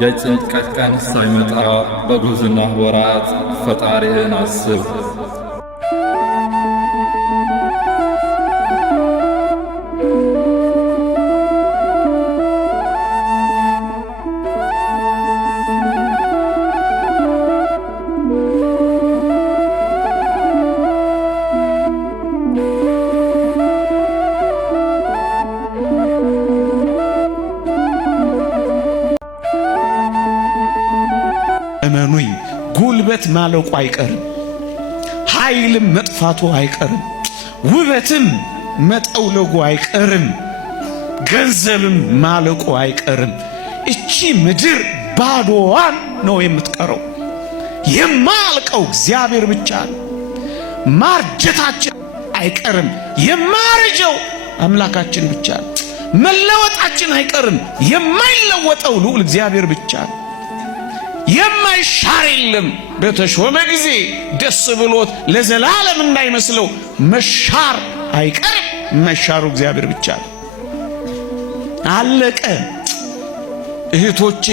የጭንቀት ቀን ሳይመጣ በጉብዝና ወራት ፈጣሪህን አስብ። እመኑኝ ጉልበት ማለቁ አይቀርም፣ ኃይልም መጥፋቱ አይቀርም፣ ውበትም መጠውለጉ አይቀርም፣ ገንዘብም ማለቁ አይቀርም። እቺ ምድር ባዶዋን ነው የምትቀረው። የማያልቀው እግዚአብሔር ብቻ ነው። ማርጀታችን አይቀርም፣ የማረጀው አምላካችን ብቻ ነው። መለወጣችን አይቀርም፣ የማይለወጠው ልዑል እግዚአብሔር ብቻ ነው። የማይሻር የለም። በተሾመ ጊዜ ደስ ብሎት ለዘላለም እንዳይመስለው መሻር አይቀርም። መሻሩ እግዚአብሔር ብቻ ነው። አለቀ። እህቶቼ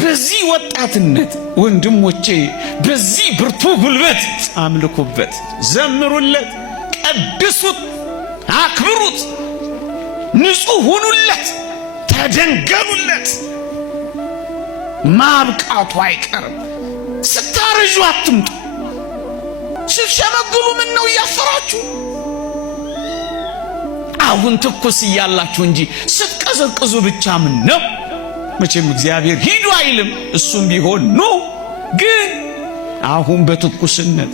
በዚህ ወጣትነት፣ ወንድሞቼ በዚህ ብርቱ ጉልበት አምልኩበት፣ ዘምሩለት፣ ቀድሱት፣ አክብሩት፣ ንጹሕ ሁኑለት፣ ተደንገሉለት። ማብቃቱ አይቀርም። ስታረጁ አትምጡ። ስትሸመግሉ ምን ነው እያፈራችሁ? አሁን ትኩስ እያላችሁ እንጂ ስትቀዘቅዙ ብቻ ምን ነው? መቼም እግዚአብሔር ሂዱ አይልም። እሱም ቢሆን ኑ፣ ግን አሁን በትኩስነት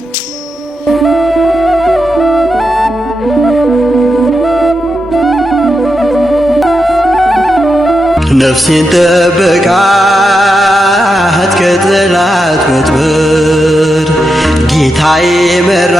ነፍሴን ጠበቃት ከጠላት ወጥመድ ጌታዬ መራ